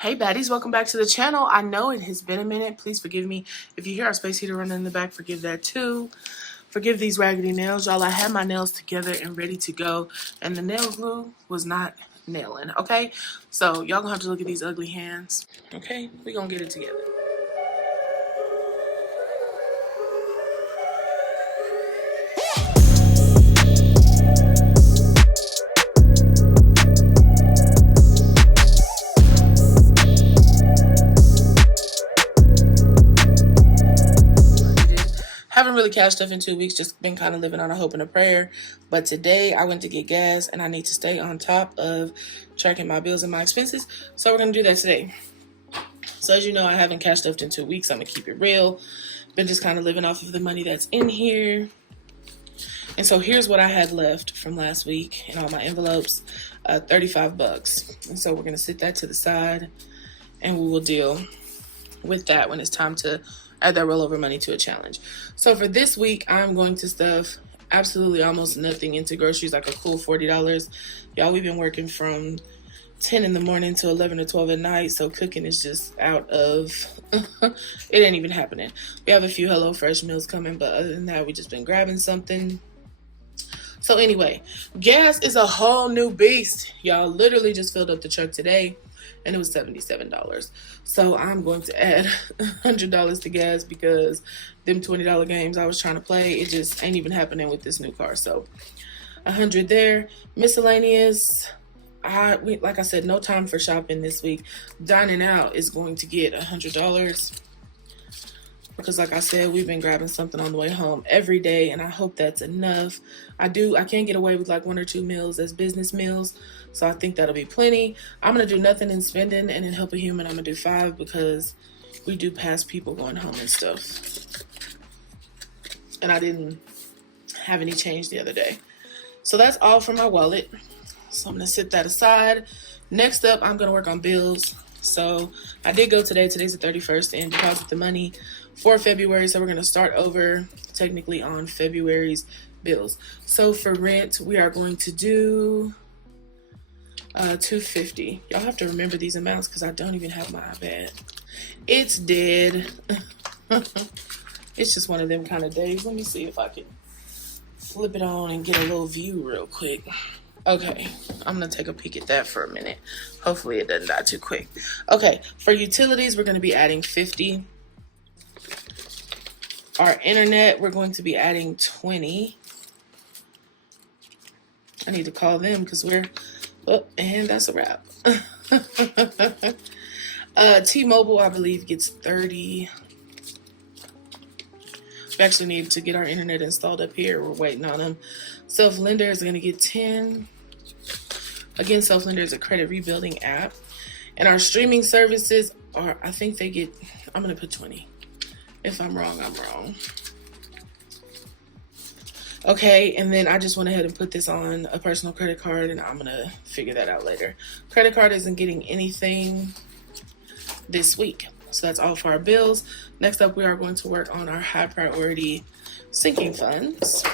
Hey baddies, welcome back to the channel. I know it has been a minute. Please forgive me. If you hear our space heater running in the back, forgive that too. Forgive these raggedy nails. Y'all, I had my nails together and ready to go, and the nail glue was not nailing, okay? So y'all gonna have to look at these ugly hands, okay? We gonna get it together. Haven't really cashed up in 2 weeks, just been kind of living on a hope and a prayer. But today I went to get gas and I need to stay on top of tracking my bills and my expenses. So we're going to do that today. So as you know, I haven't cashed up in 2 weeks. I'm going to keep it real. Been just kind of living off of the money that's in here. And so here's what I had left from last week in all my envelopes, $35. And so we're going to set that to the side and we will deal with that when it's time to add that rollover money to a challenge. So for this week, I'm going to stuff absolutely almost nothing into groceries, like a cool $40. Y'all, we've been working from 10 in the morning to 11 or 12 at night, so cooking is just out of, it ain't even happening. We have a few HelloFresh meals coming, but other than that, we just been grabbing something. So anyway, gas is a whole new beast. Y'all, literally just filled up the truck today, and it was $77. So I'm going to add $100 to gas because them $20 games I was trying to play, it just ain't even happening with this new car. So $100 there. Miscellaneous, like I said, no time for shopping this week. Dining out is going to get $100 because, like I said, we've been grabbing something on the way home every day, and I hope that's enough. I can't get away with like 1 or 2 meals as business meals, so I think that'll be plenty. I'm gonna do nothing in spending, and in Help a Human, I'm gonna do 5 because we do pass people going home and stuff. And I didn't have any change the other day. So that's all for my wallet. So I'm gonna set that aside. Next up, I'm gonna work on bills. So I did go today. Today's the 31st and deposit the money for February. So we're going to start over technically on February's bills. So for rent, we are going to do $250. Y'all have to remember these amounts because I don't even have my iPad. It's dead. It's just one of them kind of days. Let me see if I can flip it on and get a little view real quick. Okay, I'm going to take a peek at that for a minute. Hopefully it doesn't die too quick. Okay, for utilities, we're going to be adding $50. Our internet, we're going to be adding $20. I need to call them because and that's a wrap. T-Mobile, I believe, gets $30. We actually need to get our internet installed up here. We're waiting on them. Self-Lender is going to get $10. Again, Self-Lender is a credit rebuilding app. And our streaming services are, I think they get, I'm going to put $20. If I'm wrong, I'm wrong. Okay, and then I just went ahead and put this on a personal credit card, and I'm going to figure that out later. Credit card isn't getting anything this week. So that's all for our bills. Next up, we are going to work on our high priority sinking funds.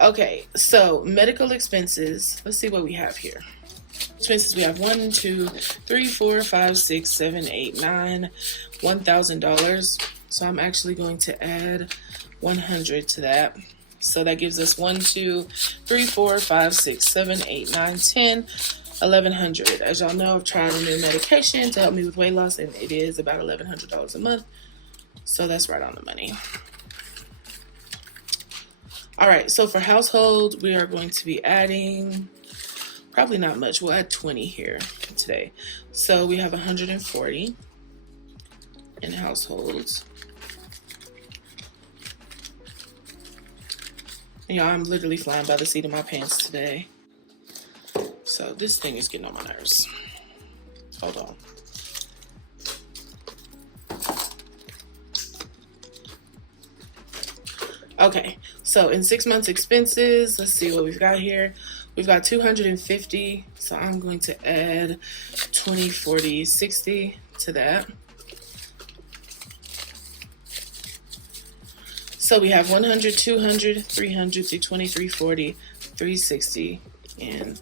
Okay, so medical expenses. Let's see what we have here. Expenses, we have 1, 2, 3, 4, 5, 6, 7, 8, 9, $1,000. So I'm actually going to add 100 to that. So that gives us 1, 2, 3, 4, 5, 6, 7, 8, 9, 10, 1,100. As y'all know, I've tried a new medication to help me with weight loss, and it is about $1,100 a month. So that's right on the money. All right, so for household, we are going to be adding probably not much. We'll add 20 here today. So we have 140 in households. And y'all, I'm literally flying by the seat of my pants today. So this thing is getting on my nerves. Hold on. Okay, so in 6 months expenses, let's see what we've got here. We've got 250, so I'm going to add 20, 40, 60 to that. So we have 100, 200, 300, 220, 340, 360 in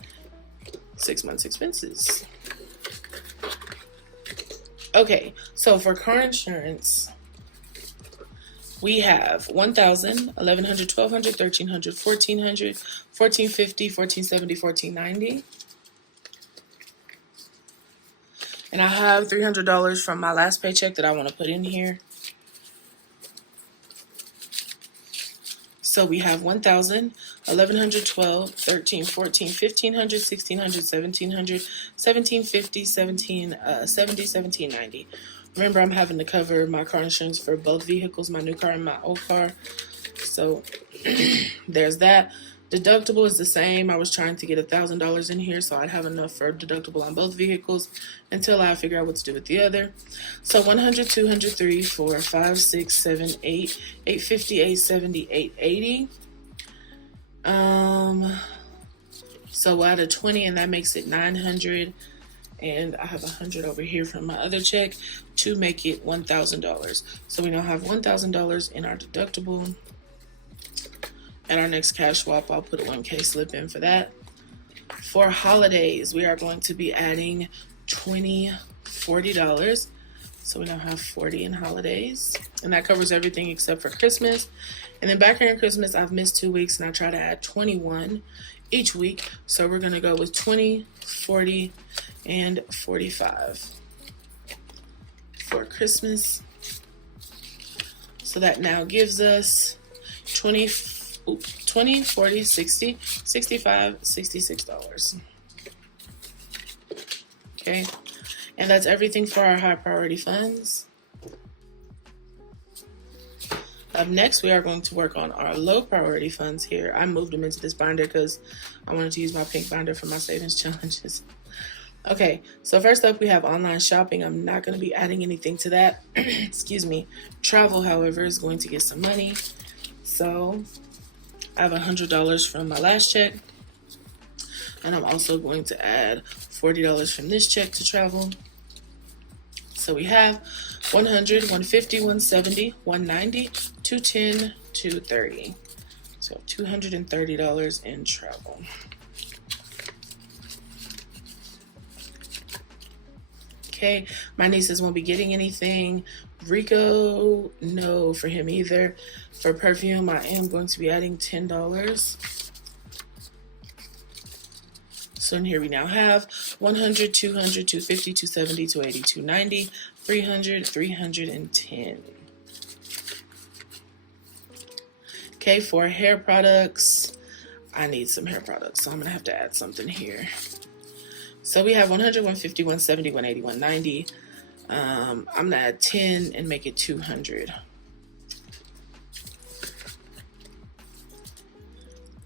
6 months expenses. Okay, so for car insurance, we have 1,000, 1,100, 1,200, 1,300, 1,400, 1,450, 1,470, 1,490. And I have $300 from my last paycheck that I want to put in here. So we have 1,000, 1,100, 12, 13, 14, 1,500, 1,600, 1,700, 1,750, 1,770, 1,790. Remember, I'm having to cover my car insurance for both vehicles, my new car and my old car. So there's that. Deductible is the same. I was trying to get $1,000 in here so I'd have enough for deductible on both vehicles until I figure out what to do with the other. So 100, 200, 3, 4, 5, 6, 7, 8, 850, 870, 880. So we'll add a 20 and that makes it 900. And I have 100 over here from my other check to make it $1,000. So we now have $1,000 in our deductible. At our next cash swap, I'll put a 1K slip in for that. For holidays, we are going to be adding $20, $40. So we now have 40 in holidays. And that covers everything except for Christmas. And then back here in Christmas, I've missed 2 weeks and I try to add 21 each week. So we're going to go with 20, 40, and 45 for Christmas. So that now gives us 20, 40, 60, 65, $66. Okay, and that's everything for our high priority funds. Up next, we are going to work on our low priority funds here. I moved them into this binder because I wanted to use my pink binder for my savings challenges. Okay, so first up we have online shopping. I'm not going to be adding anything to that. Excuse me. Travel, however, is going to get some money. So I have $100 from my last check. And I'm also going to add $40 from this check to travel. So we have 100, 150, 170, 190, 210, 230. So $230 in travel. Okay, my nieces won't be getting anything. Rico, no for him either. For perfume, I am going to be adding $10. So in here we now have 100, 200, 250, 270, 280, 290, 300, 310. Okay, for hair products, I need some hair products, so I'm going to have to add something here. So we have 100, 150, 170, 180, 190. I'm going to add 10 and make it 200.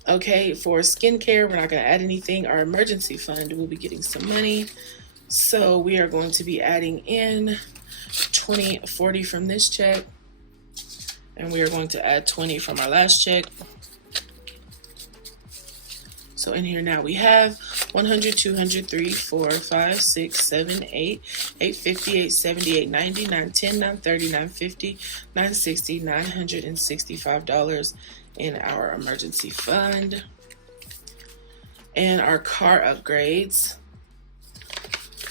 Okay, for skincare, we're not going to add anything. Our emergency fund will be getting some money. So we are going to be adding in 20, 40 from this check. And we are going to add 20 from our last check. So in here now we have 100, 200, 3, 4, 5, 6, 7, 8, 850, 870, 890, 910, 930, 950, 960, $965 in our emergency fund. And our car upgrades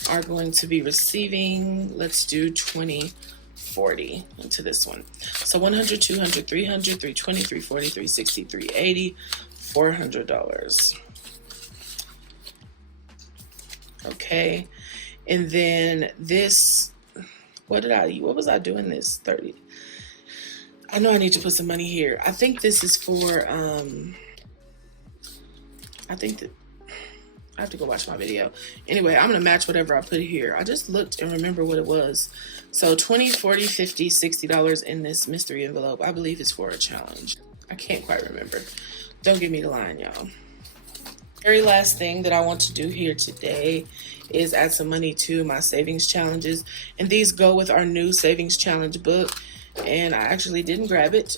are going to be receiving, let's do 20, 40 into this one. So 100, 200, 300, 320, 340, 360, 380, $400. Okay, and then this, what was I doing this 30? I know I need to put some money here. I think this is for, I think that, I have to go watch my video. Anyway, I'm going to match whatever I put here. I just looked and remember what it was. So 20, 40, 50, $60 in this mystery envelope. I believe it's for a challenge. I can't quite remember. Don't give me the line, y'all. Very last thing that I want to do here today is add some money to my savings challenges. And these go with our new savings challenge book. And I actually didn't grab it.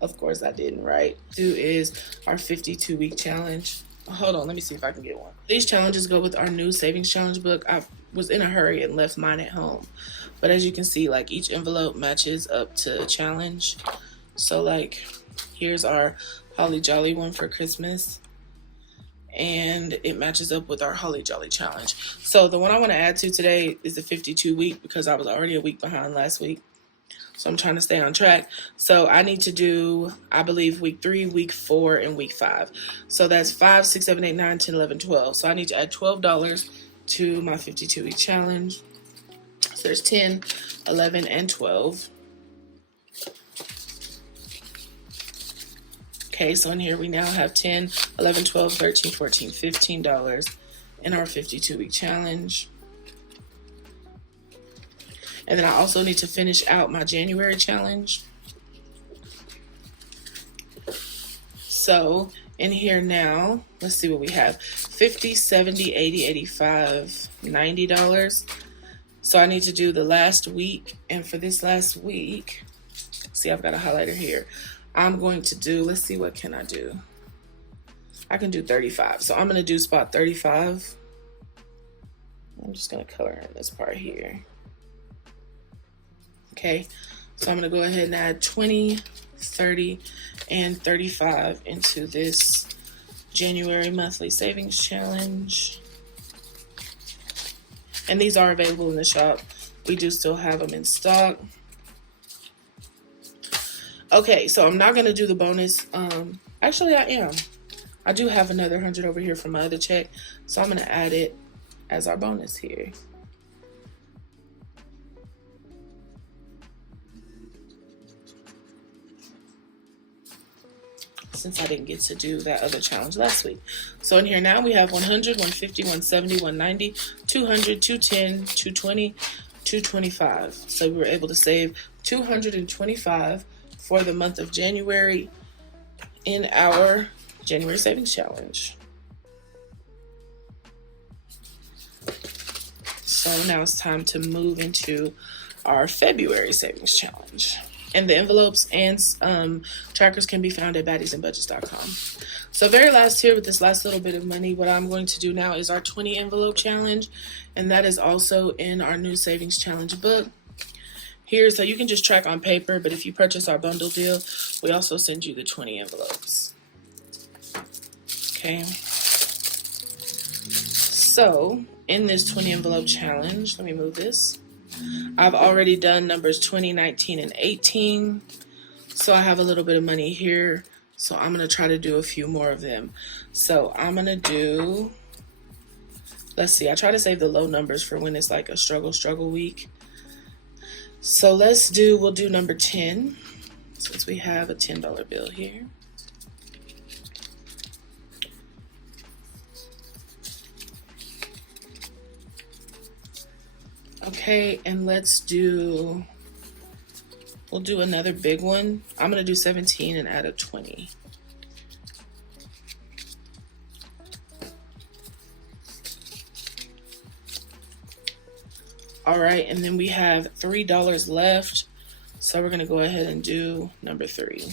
Of course I didn't, right? Do is our 52-week challenge. Hold on, let me see if I can get one. These challenges go with our new savings challenge book. I was in a hurry and left mine at home. But as you can see, like each envelope matches up to a challenge. So like, here's our Holly Jolly one for Christmas. and it matches up with our Holly Jolly challenge. So the one I want to add to today is the 52 week because I was already a week behind last week. So I'm trying to stay on track. So I need to do, I believe, week 3, week 4, and week 5. So that's 5, 6, 7, 8, 9, 10, 11, 12. So I need to add $12 to my 52 week challenge. So there's 10, 11, and 12. Okay, so in here we now have 10, 11, 12, 13, 14, $15 in our 52 week challenge. And then I also need to finish out my January challenge. So in here now, let's see what we have. $50, $70, $80, $85, $90. So I need to do the last week. And for this last week, see, I've got a highlighter here. I'm going to do, let's see, what can I do? I can do 35. So I'm going to do spot 35. I'm just going to color in this part here. Okay, so I'm going to go ahead and add 20, 30, and 35 into this January monthly savings challenge. And these are available in the shop. We do still have them in stock. Okay, so I'm not going to do the bonus. Actually, I am. I do have another 100 over here from my other check, so I'm going to add it as our bonus here. Since I didn't get to do that other challenge last week. So in here now we have 100, 150, 170, 190, 200, 210, 220, 225. So we were able to save 225 for the month of January in our January Savings Challenge. So now it's time to move into our February Savings Challenge. And the envelopes and trackers can be found at baddiesandbudgets.com. So very last here with this last little bit of money, what I'm going to do now is our 20 envelope challenge. And that is also in our new savings challenge book. Here, so you can just track on paper, but if you purchase our bundle deal, we also send you the 20 envelopes. Okay. So in this 20 envelope challenge, let me move this. I've already done numbers 20, 19, and 18. So I have a little bit of money here. So I'm going to try to do a few more of them. So I'm going to do, let's see, I try to save the low numbers for when it's like a struggle week. So we'll do number 10, since we have a $10 bill here. Okay, and we'll do another big one. I'm going to do 17 and add a 20. All right, and then we have $3 left. So we're going to go ahead and do number 3.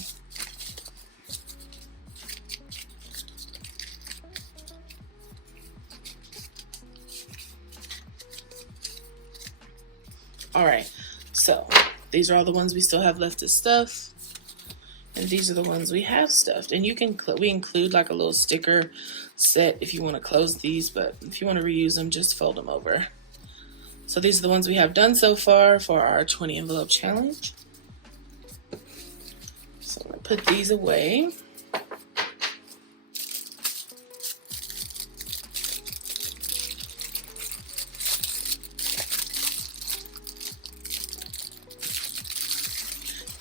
All right, so these are all the ones we still have left to stuff. And these are the ones we have stuffed. And we include like a little sticker set if you want to close these, but if you want to reuse them, just fold them over. So these are the ones we have done so far for our 20 envelope challenge. So I'm going to put these away.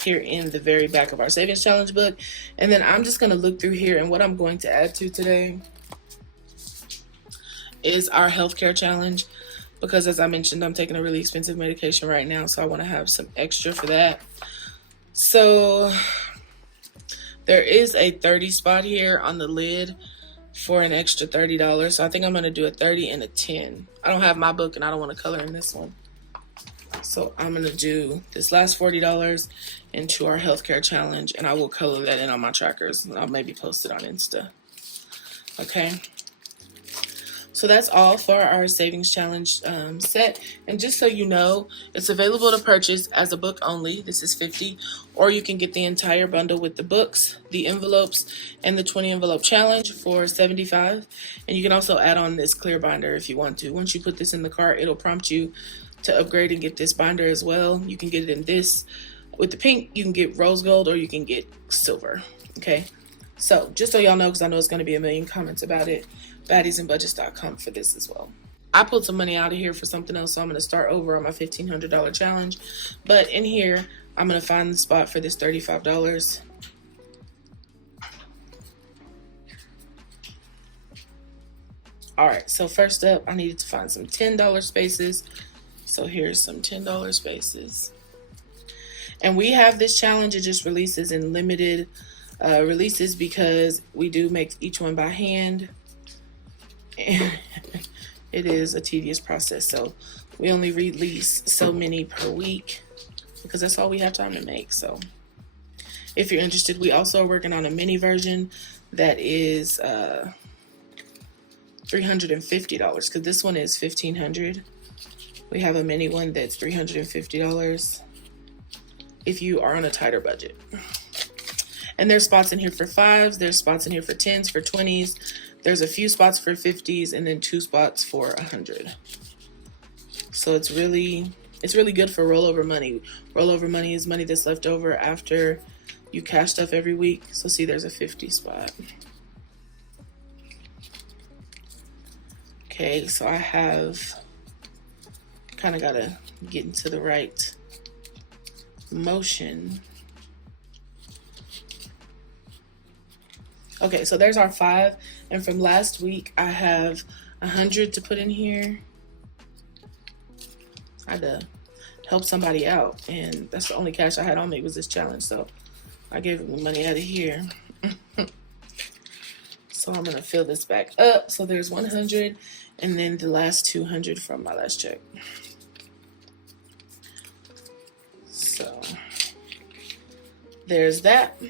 Here in the very back of our savings challenge book. And then I'm just going to look through here, and what I'm going to add to today is our healthcare challenge, because as I mentioned, I'm taking a really expensive medication right now, so I want to have some extra for that. So there is a 30 spot here on the lid for an extra $30. So I think I'm going to do a 30 and a 10. I don't have my book and I don't want to color in this one. So I'm going to do this last $40 into our healthcare challenge, and I will color that in on my trackers. I'll maybe post it on Insta. Okay. So that's all for our savings challenge set. And just so you know, it's available to purchase as a book only. This is $50, or you can get the entire bundle with the books, the envelopes, and the 20 envelope challenge for $75. And you can also add on this clear binder if you want to. Once you put this in the cart, it'll prompt you to upgrade and get this binder as well. You can get it in this with the pink. You can get rose gold, or you can get silver. Okay, so just so y'all know, because I know it's going to be a million comments about it, baddiesandbudgets.com for this as well. I pulled some money out of here for something else, so I'm going to start over on my $1,500 challenge. But in here, I'm going to find the spot for this $35. All right, so first up, I needed to find some $10 spaces. So here's some $10 spaces. And we have this challenge. It just releases in limited releases because we do make each one by hand. It is a tedious process, so we only release so many per week because that's all we have time to make. So if you're interested, we also are working on a mini version that is $350 because this one is $1,500. We have a mini one that's $350 if you are on a tighter budget. And there's spots in here for 5s, there's spots in here for 10s, for 20s. There's a few spots for 50s, and then 2 spots for 100. So it's really good for rollover money. Rollover money is money that's left over after you cash stuff every week. So see, there's a 50 spot. Okay, so I have kind of got to get into the right motion. Okay, so there's our 5, and from last week I have 100 to put in here. I had to help somebody out, and that's the only cash I had on me was this challenge, so I gave them money out of here. So I'm gonna fill this back up. So there's 100, and then the last 200 from my last check. So there's that.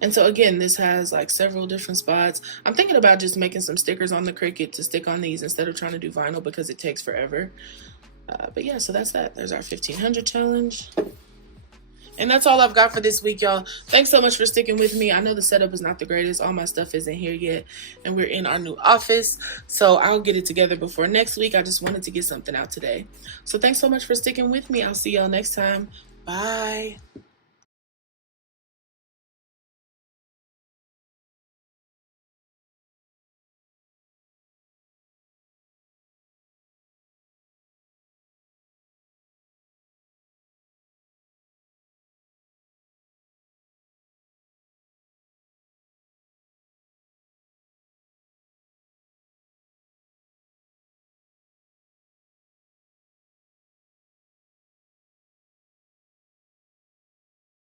And so again, this has like several different spots. I'm thinking about just making some stickers on the Cricut to stick on these instead of trying to do vinyl because it takes forever. But yeah, so that's that. There's our 1,500 challenge. And that's all I've got for this week, y'all. Thanks so much for sticking with me. I know the setup is not the greatest. All my stuff isn't here yet, and we're in our new office. So I'll get it together before next week. I just wanted to get something out today. So thanks so much for sticking with me. I'll see y'all next time. Bye.